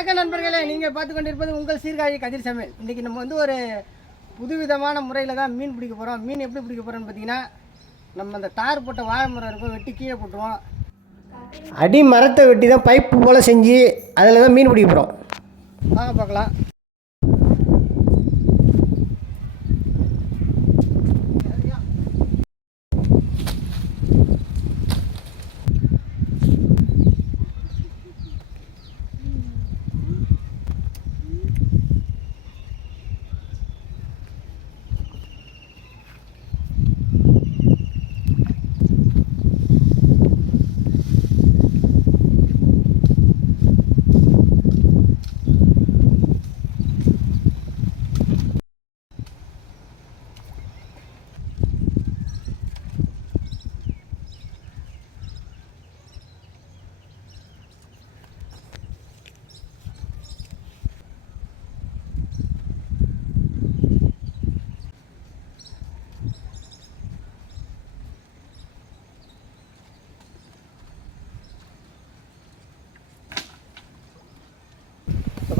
வணக்கம் நண்பர்களே நீங்கள் பார்த்து கொண்டிருப்பது உங்கள் சீர்காழி கதிர் சமையல். இன்றைக்கி நம்ம வந்து ஒரு புதுவிதமான முறையில் தான் மீன் பிடிக்க போகிறோம் மீன் எப்படி பிடிக்க போகிறோம்னு பார்த்தீங்கன்னா நம்ம அந்த தார் போட்ட வாழை மரம் இருக்கும் வெட்டி கீழே போட்டுருவோம். அடி மரத்தை வெட்டி தான் பைப்பு போல் செஞ்சு அதில் தான் மீன் பிடிக்க போகிறோம் வாங்க பார்க்கலாம்.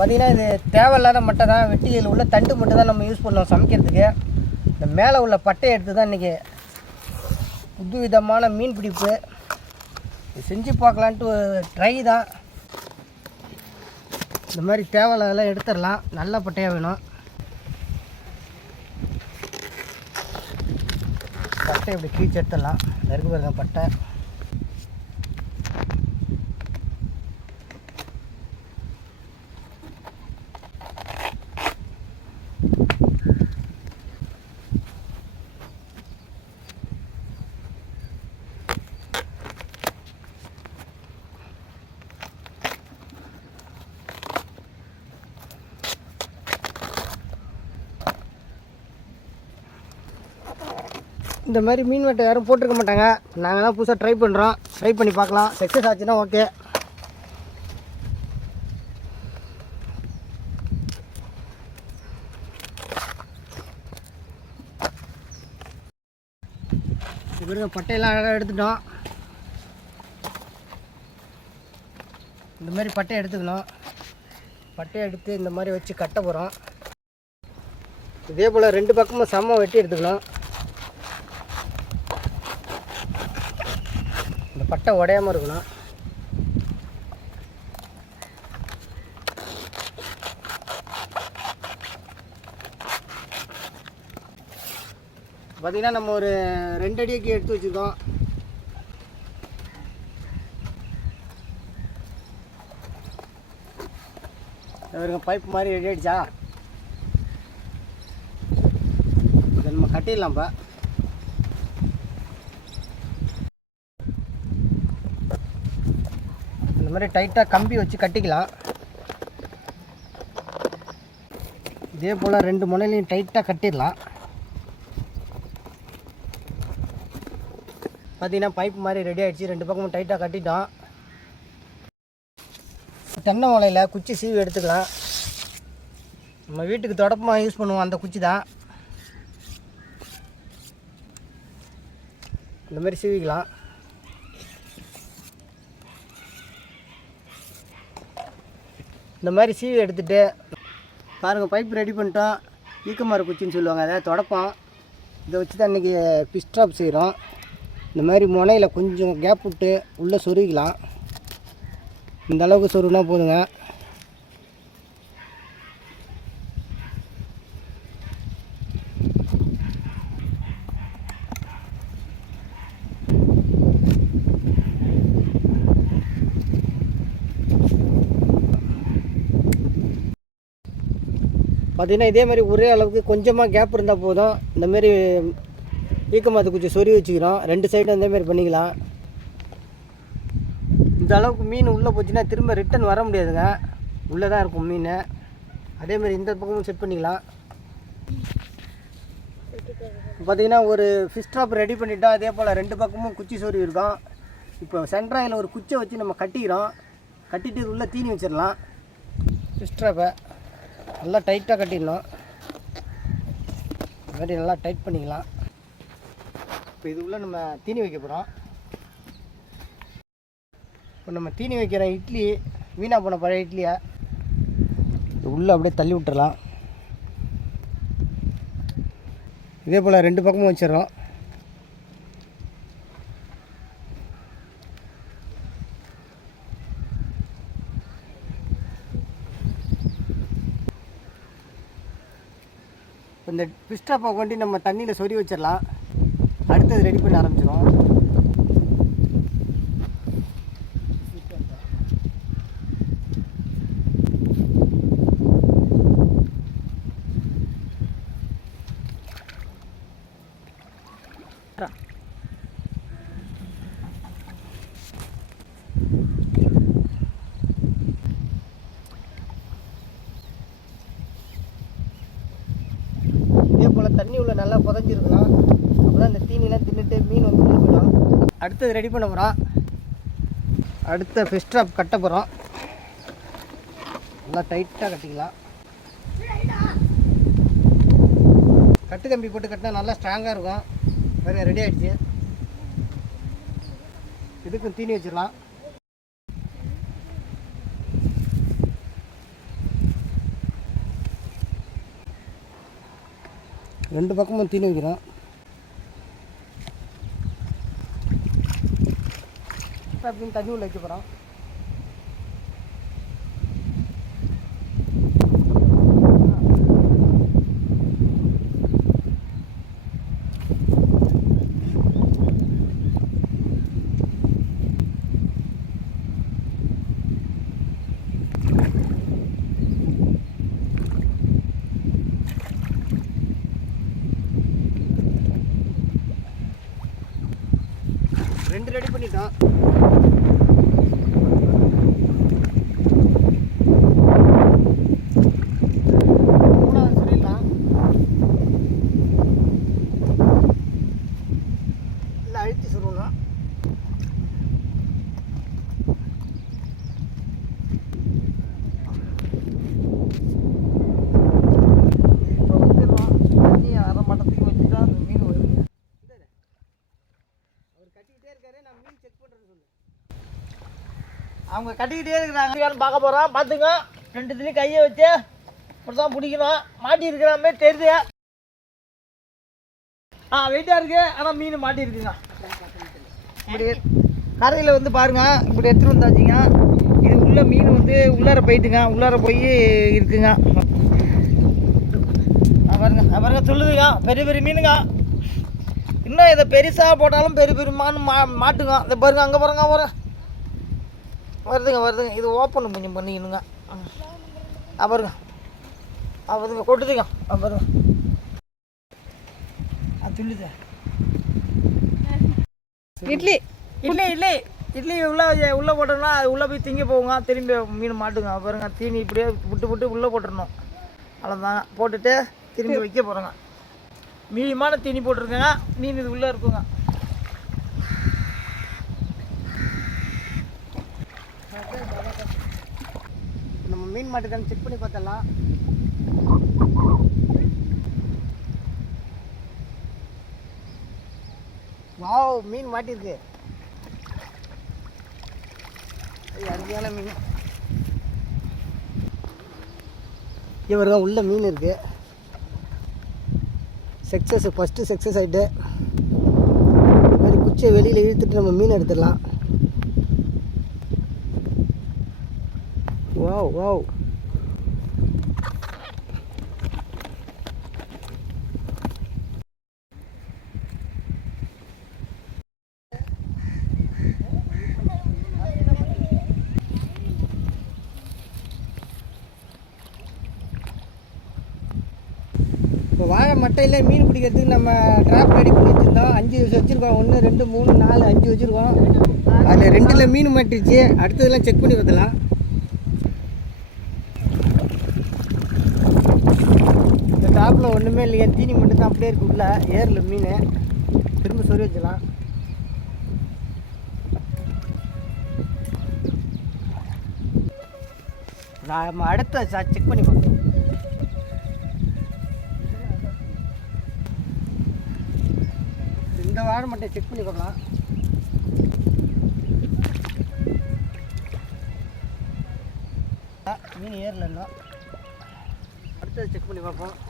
பார்த்தீங்கன்னா இது தேவையில்லாத மட்டை தான் வெட்டி இதில் உள்ள தண்டு மட்டும் தான் நம்ம யூஸ் பண்ணோம் சமைக்கிறதுக்கு. இந்த மேலே உள்ள பட்டையை எடுத்து தான் இன்றைக்கி புது விதமான மீன் பிடிப்பு. இது செஞ்சு பார்க்கலான்ட்டு ட்ரை தான். இந்த மாதிரி தேவையில்லாதெல்லாம் எடுத்துடலாம். நல்ல பட்டையாக வேணும். பட்டை இப்படி கீழ்ச்சி எடுத்துடலாம் நெருங்கு பாருங்க பட்டை. இந்த மாதிரி மீன் வெட்டை யாரும் போட்டிருக்க மாட்டாங்க. நாங்கள் தான் புதுசாக ட்ரை பண்ணுறோம் ட்ரை பண்ணி பார்க்கலாம். சக்ஸஸ் ஆச்சுன்னா ஓகே இவருங்க பட்டையெல்லாம் அழகாக எடுத்துட்டோம். இந்த மாதிரி பட்டையை எடுத்துக்கணும். பட்டையை எடுத்து இந்த மாதிரி வச்சு கட்ட போகிறோம் இதே போல் ரெண்டு பக்கமும் சமம் வெட்டி எடுத்துக்கணும். பட்டை உடையாமல் இருக்கணும். பார்த்தீங்கன்னா நம்ம ஒரு ரெண்டு அடிக்கு எடுத்து வச்சுருக்கோம். இவருங்க பைப் மாதிரி ரெடி ஆயிடுச்சா? நம்ம கட்டிடலாம்ப்பா இந்த மாதிரி டைட்டாக கம்பி வச்சு கட்டிக்கலாம். இதே போல் ரெண்டு முனையிலையும் டைட்டாக கட்டிடலாம். பார்த்தீங்கன்னா பைப் மாதிரி ரெடி ஆகிடுச்சு ரெண்டு பக்கமும் டைட்டாக கட்டிட்டோம். தென்னை ஓலையில் குச்சி சீவி எடுத்துக்கலாம். நம்ம வீட்டுக்கு தொடப்பமாக யூஸ் பண்ணுவோம். அந்த குச்சி தான். இந்த மாதிரி சீவிக்கலாம். இந்த மாதிரி சீவி எடுத்துகிட்டு பாருங்கள் பைப் ரெடி பண்ணிட்டோம். ஈக்கமர குச்சின்னு சொல்லுவாங்க. அதை தொடப்போம். இதை வச்சு தான் இன்றைக்கி பிஸ்டாப் செய்கிறோம் இந்த மாதிரி முனையில் கொஞ்சம் கேப் விட்டு உள்ளே சொருகிக்கலாம். இந்த அளவுக்கு சொருகினா போதுங்க. பார்த்திங்கன்னா இதே மாதிரி ஒரே அளவுக்கு கொஞ்சமாக கேப் இருந்தால் போதும். இந்த மாதிரி ஈக்கமாத்து குச்சி சொறி வச்சுக்கிறோம். ரெண்டு சைடும் இந்தமாரி பண்ணிக்கலாம். இந்த அளவுக்கு மீன் உள்ளே போச்சுன்னா திரும்ப ரிட்டன் வர முடியாதுங்க. உள்ளே தான் இருக்கும் மீன். அதே மாதிரி இந்த பக்கமும் செட் பண்ணிக்கலாம். பார்த்திங்கன்னா ஒரு ஃபிஷ் ட்ராப் ரெடி பண்ணிட்டோம் அதே போல் ரெண்டு பக்கமும் குச்சி சொறி இருக்கும். இப்போ சென்ட்ராயில் ஒரு குச்சை வச்சு நம்ம கட்டிக்கிறோம். கட்டிட்டு உள்ளே தீனி வச்சிடலாம். ஃபிஷ் ட்ராப்பை நல்லா டைட்டாக கட்டிடணும். இந்த மாதிரி நல்லா டைட் பண்ணிக்கலாம். இப்போ இது நம்ம தீனி வைக்க போகிறோம் இப்போ நம்ம தீனி வைக்கிற இட்லி வீணாக போன பழைய இட்லியை உள்ளே அப்படியே தள்ளி விட்டுறலாம். இதே போல் ரெண்டு பக்கமும் வச்சிடுறோம். இப்ப இந்த பிஸ்டாப்பை கொண்டு நம்ம தண்ணியில் சொறி வச்சிடலாம் அடுத்தது ரெடி பண்ண ஆரம்பிச்சிடும் Yeah போல் தண்ணி உள்ள நல்லா புதஞ்சிருக்கணும் அப்போ தான் இந்த தீனிலாம் தின்னுட்டு மீன் வந்து உள்ள போயிடும். அடுத்தது ரெடி பண்ண போகிறோம் அடுத்த ஃபிஷ் ட்ராப் கட்ட போகிறோம் நல்லா டைட்டாக கட்டிக்கலாம். கட்டு கம்பி போட்டு கட்டினா நல்லா ஸ்ட்ராங்காக இருக்கும். வேறு ரெடி ஆகிடுச்சு இதுக்கும் தீனி வச்சிடலாம். ரெண்டு பக்கமும் தீனி வைக்கிறான். இப்போ அப்படின்னு தண்ணி உள்ள வைக்க போகிறோம் ரெண்டு ரெடி பண்ணிட்டோம். அவங்க கட்டிக்கிட்டே இருக்கிறாங்க. பார்க்க போகிறோம் பார்த்துங்க. ரெண்டுத்துலேயும் கையை வச்சு இப்படி தான் பிடிக்கணும். மாட்டி இருக்கிற மாதிரி தெரியுது. ஆ வெயிட்டாக இருக்கு. ஆனால் மீன் மாட்டி இருக்குங்க இப்படி கரையில் வந்து பாருங்க. இப்படி எடுத்துகிட்டு வந்தாச்சுங்க. இது உள்ள மீன் வந்து உள்ளார போயிட்டுங்க. உள்ளார போய் இருக்குங்க. அவருங்க பாருங்க. பாருங்க. சொல்லுதுங்க. பெரிய பெரிய மீனுங்க. இன்னும் இதை பெருசாக போட்டாலும் பெரிய பெரிய மான் மா மாட்டுங்க. இந்த பாருங்க. அங்கே பாருங்க பாருங்க. வருதுங்க வருதுங்க. இது ஓப்பன் கொஞ்சம் பண்ணிக்கணுங்க. ஆ வருதுங்க கொட்டுதுங்க. ஆ துள்ளுது. இட்லி. இட்லி இட்லி. இட்லி உள்ள உள்ள போட்டோம்னா அது உள்ளே போய் திங்க போகுங்க. திரும்பி மீன் மாட்டுங்க. பாருங்க. தீனி இப்படியே விட்டு விட்டு உள்ளே போட்டுடணும் அவ்வளோதாங்க போட்டுட்டு திரும்பி வைக்க போகிறோங்க மீடியமான தீனி போட்டிருக்கேங்க. மீன் இது உள்ளே இருக்குங்க நம்ம மீன் மாட்டுக்கான்னு செக் பண்ணி பார்த்தலாம் வாவ் மீன் மாட்டிருக்கு. அருமையான மீன். இவருங்க உள்ள மீன் இருக்கு. சக்ஸஸ் ஃபஸ்ட்டு சக்ஸஸ் ஆகிட்டு இந்த மாதிரி குச்சியை வெளியில் இழுத்துட்டு நம்ம மீன் எடுத்துடலாம். வாவ் வாவ் இப்போ வாழை மட்டையில் மீன் பிடிக்கிறதுக்கு நம்ம ட்ராப் ரெடி பண்ணி வச்சுருந்தோம் அஞ்சு வச்சுருக்கோம். ஒன்று ரெண்டு மூணு நாலு அஞ்சு வச்சுருக்கோம். அதில் ரெண்டில் மீன் மாட்டிருச்சு. அடுத்ததெல்லாம் செக் பண்ணி பார்த்தலாம் இந்த டாப்பில் ஒன்றுமே இல்லையா தீனி மட்டும் தான் அப்படியே இருக்கு உள்ள. ஏரில் மீன். திரும்ப சொறி வச்சலாம். நம்ம அடுத்த செக் பண்ணி பார்ப்போம். இந்த வாரம் மட்டும் செக் பண்ணி பார்க்கலாம். ஆ, மீன் ஏறல இன்னும். அடுத்தது செக் பண்ணி பார்ப்போம்.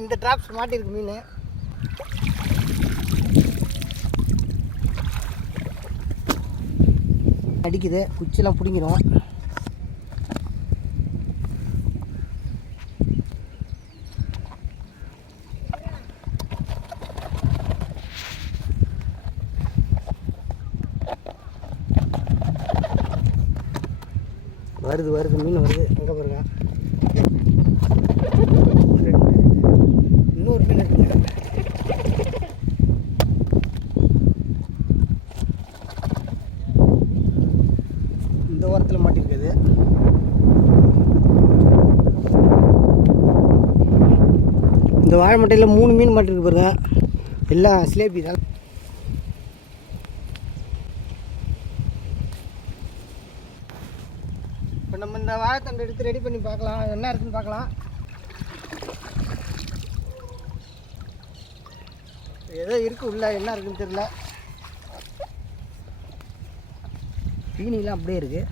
இந்த ட்ராப்ஸ் மாட்டிருக்கு மீன். அடிக்குது குச்சிலாம் பிடிங்கிறோம் வருது வருது மீன் வருது. எங்கே பாருங்க ரெண்டு இன்னொரு மீன் இருக்குது இந்த ஓரத்தில் மாட்டிருக்குது இந்த வாழை மட்டையில் மூணு மீன் மாட்டிருக்கு பாருங்க. எல்லாம் சிலேபி தான் இப்போ நம்ம இந்த வாழைத்தண்டு எடுத்து ரெடி பண்ணி பார்க்கலாம். என்ன இருக்குன்னு பார்க்கலாம். ஏதோ இருக்கு உள்ள. என்ன இருக்குன்னு தெரியல. தீனிலாம் அப்படியே இருக்குது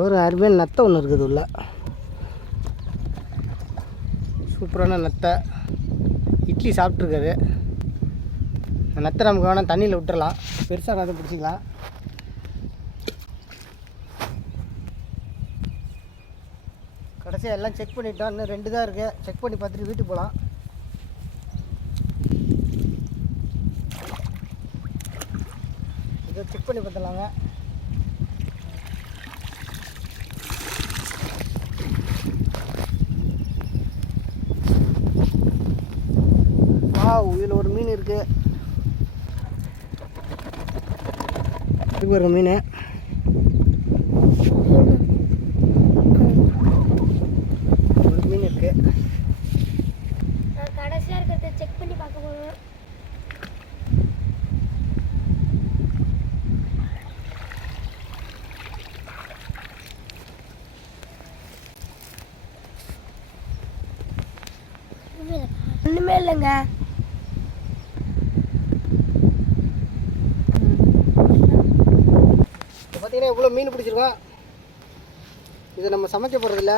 ஒரு அருமையான நத்தை ஒன்று இருக்குது உள்ள. சூப்பரான நத்தை. இட்லி சாப்பிட்ருக்காரு அந்த நத்தை நமக்கு வேணால் தண்ணியில் விட்டுறலாம். பெருசாக நத்தை பிடிச்சிக்கலாம். கடைசியாக எல்லாம் செக் பண்ணிட்டோம். இன்னும் ரெண்டு தான் இருக்குது செக் பண்ணி பார்த்துட்டு வீட்டுக்கு போகலாம் இதை செக் பண்ணி பார்த்துலாங்க இதில் ஒரு மீன் இருக்கு. இது ஒரு மீன் ஒரு மீன் இருக்கு நான் கடைசியாக இருக்கிறத செக் பண்ணி பார்க்க போகிறேன் ஒன்றுமே இல்லைங்க இப்போ பார்த்தீங்கன்னா இவ்வளோ மீன் பிடிச்சிருக்கோம்? இதை நம்ம சமைக்க போகிறதில்ல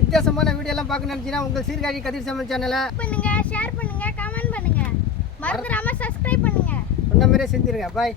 வித்தியாசமான வீடியோலாம் பார்க்க நினச்சிங்கன்னா உங்கள் சீர்காழி கதிர் சமையல் சேனலை பண்ணுங்க ஷேர் பண்ணுங்க கமெண்ட் பண்ணுங்க. மறந்துடாம சப்ஸ்கிரைப் பண்ணுங்க. சொன்ன மாதிரியே செஞ்சுருங்க. பாய்